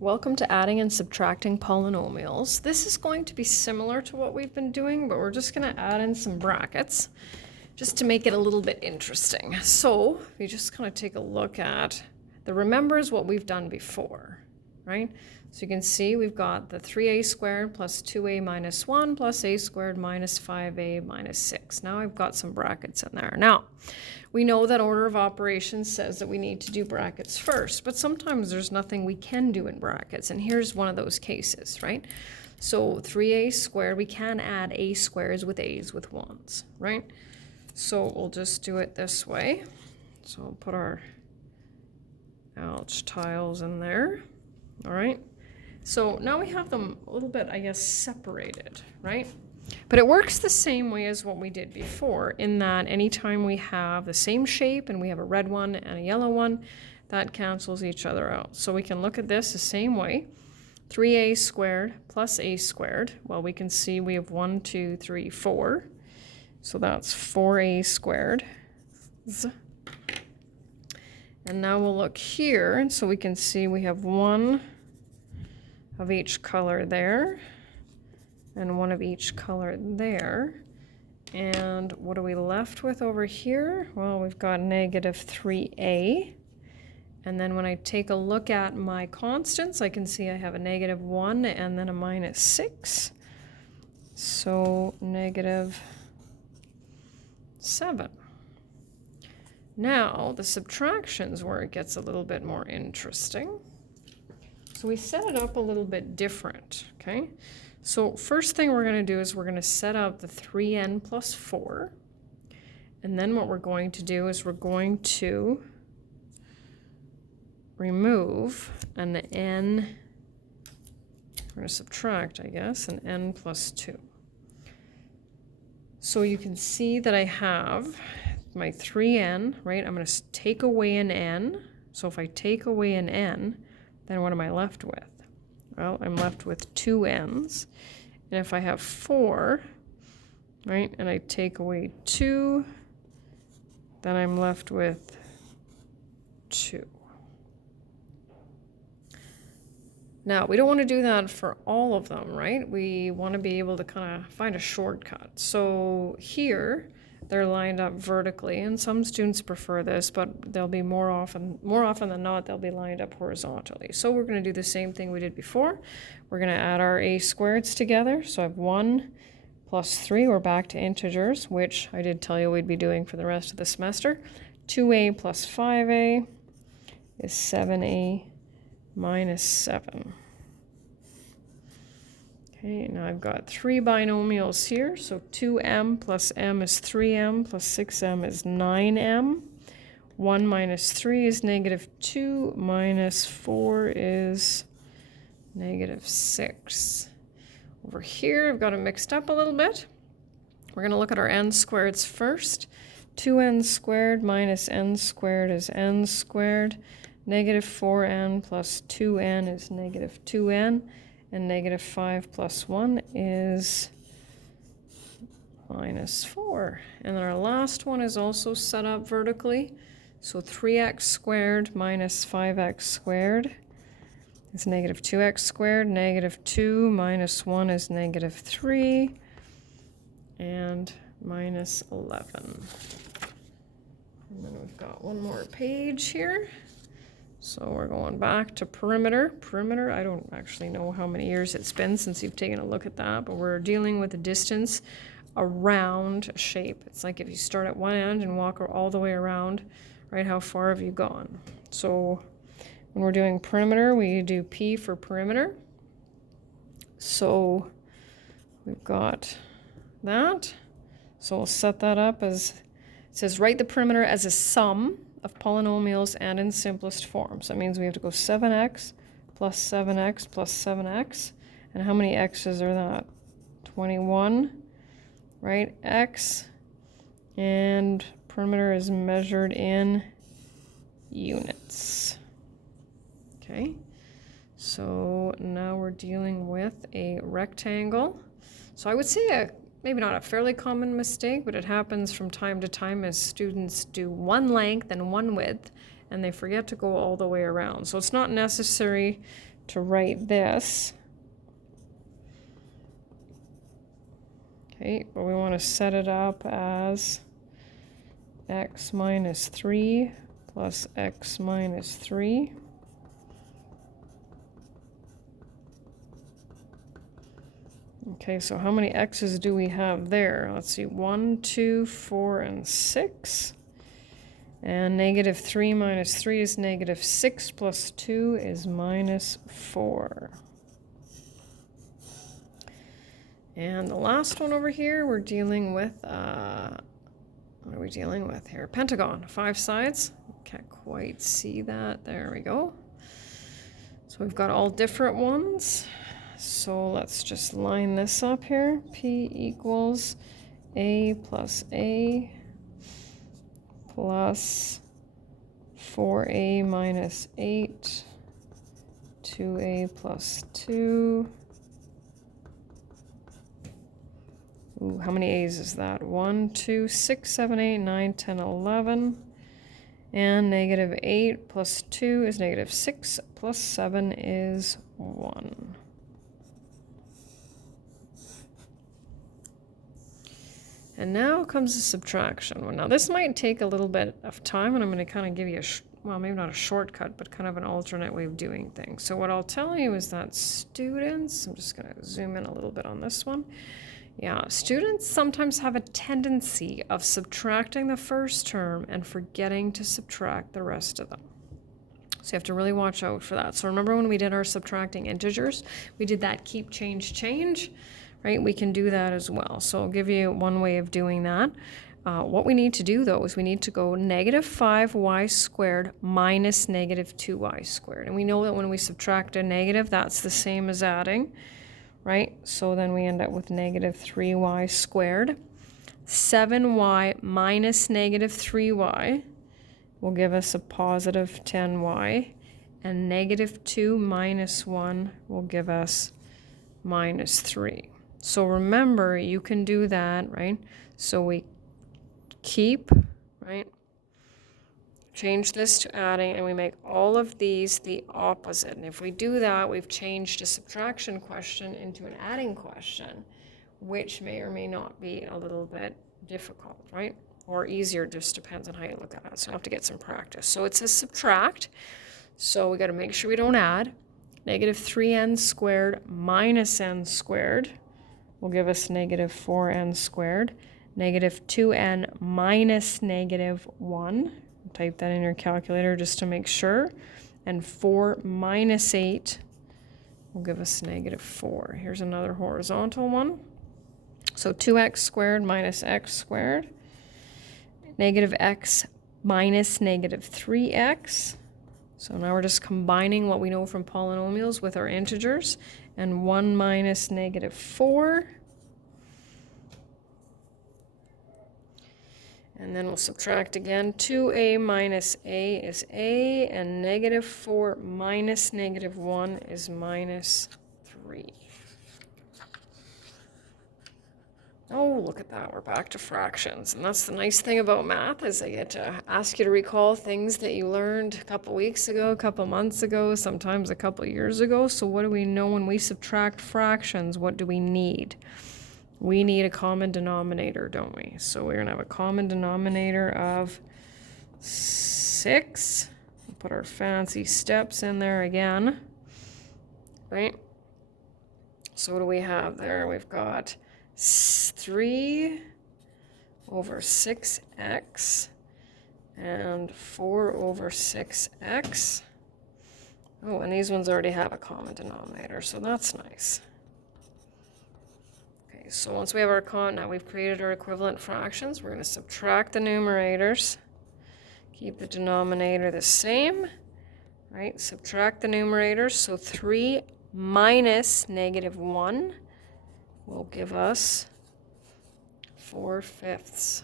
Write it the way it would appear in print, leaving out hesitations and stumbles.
Welcome to adding and subtracting polynomials. This is going to be similar to what we've been doing, but we're just going to add in some brackets just to make it a little bit interesting. So if you just kind of take a look at the remembers what we've done before, right? So you can see we've got the 3a squared plus 2a minus 1 plus a squared minus 5a minus 6. Now I've got some brackets in there. Now, we know that order of operations says that we need to do brackets first, but sometimes there's nothing we can do in brackets, and here's one of those cases, right? So 3a squared, we can add a squares with a's with 1s, right? So we'll just do it this way. So we'll put our ouch tiles in there, all right? So now we have them a little bit, I guess, separated, right? But it works the same way as what we did before, in that anytime we have the same shape and we have a red one and a yellow one, that cancels each other out. So we can look at this the same way. 3a squared plus a squared. Well, we can see we have 1, 2, 3, 4. So that's 4a squared. And now we'll look here, and so we can see we have 1 of each color there, and 1 of each color there. And what are we left with over here? Well, we've got negative 3a. And then when I take a look at my constants, I can see I have a negative 1 and then a minus 6. So negative 7. Now, the subtraction's where it gets a little bit more interesting. So we set it up a little bit different, okay? So first thing we're going to do is we're going to set up the 3n plus 4. And then what we're going to do is we're going to remove an n, we're going to subtract, I guess, an n plus 2. So you can see that I have my 3n, right? I'm going to take away an n. So if I take away an n, then what am I left with? Well, I'm left with 2 n's. And if I have 4, right, and I take away 2, then I'm left with 2. Now, we don't want to do that for all of them, right? We want to be able to kind of find a shortcut. So here, they're lined up vertically, and some students prefer this, but they'll be more often than not, they'll be lined up horizontally. So we're going to do the same thing we did before. We're going to add our a squareds together. So I have 1 plus 3, we're back to integers, which I did tell you we'd be doing for the rest of the semester. 2a plus 5a is 7a minus 7. Okay, now I've got 3 binomials here, so 2m plus m is 3m plus 6m is 9m. 1 minus 3 is negative 2 minus 4 is negative 6. Over here, I've got it mixed up a little bit. We're going to look at our n squareds first. 2n squared minus n squared is n squared. Negative 4n plus 2n is negative 2n. And negative 5 plus 1 is minus 4. And then our last one is also set up vertically. So 3x squared minus 5x squared is negative 2x squared. Negative 2 minus 1 is negative 3. And minus 11. And then we've got one more page here. So we're going back to perimeter. Perimeter, I don't actually know how many years it's been since you've taken a look at that, but we're dealing with the distance around a shape. It's like if you start at one end and walk all the way around, right, how far have you gone? So when we're doing perimeter, we do P for perimeter. So we've got that. So we'll set that up as, it says write the perimeter as a sum of polynomials and in simplest form. So that means we have to go 7x plus 7x plus 7x. And how many x's are that? 21, right? X. And perimeter is measured in units. Okay. So now we're dealing with a rectangle. So I would say maybe not a fairly common mistake, but it happens from time to time as students do one length and one width, and they forget to go all the way around. So it's not necessary to write this. Okay, but we want to set it up as x minus 3 plus x minus 3. Okay, so how many x's do we have there? Let's see, 1, 2, 4, and 6. And negative 3 minus 3 is negative 6 plus 2 is minus 4. And the last one over here, we're dealing with, what are we dealing with here? Pentagon, 5 sides. Can't quite see that. There we go. So we've got all different ones. So let's just line this up here. P equals A plus A plus 4A minus 8, 2A plus 2. Ooh, how many A's is that? 1, 2, 6, 7, 8, 9, 10, 11. And negative 8 plus 2 is negative 6 plus 7 is 1. And now comes the subtraction. Well, now this might take a little bit of time, and I'm going to kind of give you well, maybe not a shortcut, but kind of an alternate way of doing things. So what I'll tell you is that students, I'm just going to zoom in a little bit on this one. Yeah, students sometimes have a tendency of subtracting the first term and forgetting to subtract the rest of them. So you have to really watch out for that. So remember when we did our subtracting integers, we did that keep, change, change. Right, we can do that as well. So I'll give you one way of doing that. What we need to do though is we need to go negative 5y squared minus negative 2y squared. And we know that when we subtract a negative, that's the same as adding, right? So then we end up with negative 3y squared. 7y minus negative 3y will give us a positive 10y. And negative 2 minus 1 will give us minus 3. So remember, you can do that, right? So we keep, right? Change this to adding, and we make all of these the opposite. And if we do that, we've changed a subtraction question into an adding question, which may or may not be a little bit difficult, right? Or easier, just depends on how you look at it. So you have to get some practice. So it says subtract. So we got to make sure we don't add. Negative 3n squared minus n squared will give us negative 4n squared. Negative 2n minus negative 1. Type that in your calculator just to make sure. And 4 minus 8 will give us negative 4. Here's another horizontal one. So 2x squared minus x squared. Negative x minus negative 3x. So now we're just combining what we know from polynomials with our integers. And 1 minus negative 4. And then we'll subtract again. 2a minus a is a, and negative 4 minus negative 1 is minus 3. Oh, look at that. We're back to fractions. And that's the nice thing about math, is I get to ask you to recall things that you learned a couple weeks ago, a couple months ago, sometimes a couple years ago. So what do we know when we subtract fractions? What do we need? We need a common denominator, don't we? So we're going to have a common denominator of 6. We'll put our fancy steps in there again, right? So what do we have there? We've got 3 over 6x and 4 over 6x. Oh, and these ones already have a common denominator, so that's nice. Okay, so once we have our now we've created our equivalent fractions, we're going to subtract the numerators, keep the denominator the same, right? Subtract the numerators, so 3 minus negative 1 will give us 4/5.